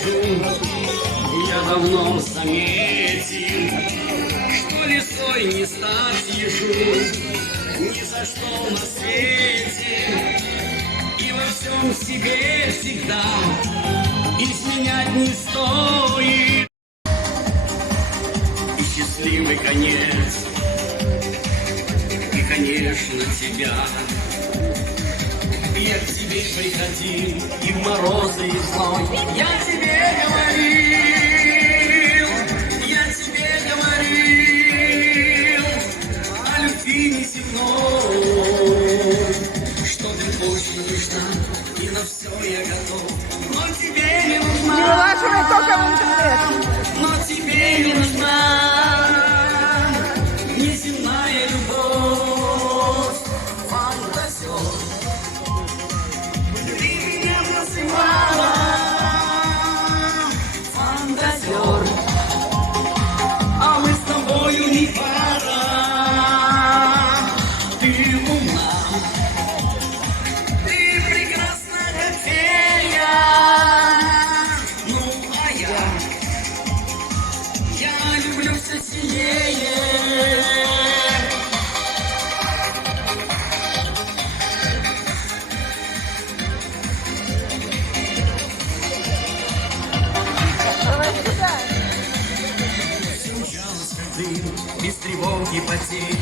скажу, я давно заметил, что лисой не стать ежу, ни за что на свете, и во всем себе всегда изменять не стоит. И счастливый конец, и, конечно, тебя. Я к тебе приходил и в морозы, и в зной. Я тебе говорил о любви неземной, что ты точно нужна, и на все я готов. Но тебе не нужна, не вылаживай только в интернет. но тебе не нужна неземная любовь, фантазер. Фантазер, а мы с тобою не пара. Ты умна, ты прекрасна, как фея. Ну, а я люблю все сильнее. Без тревоги, потерь,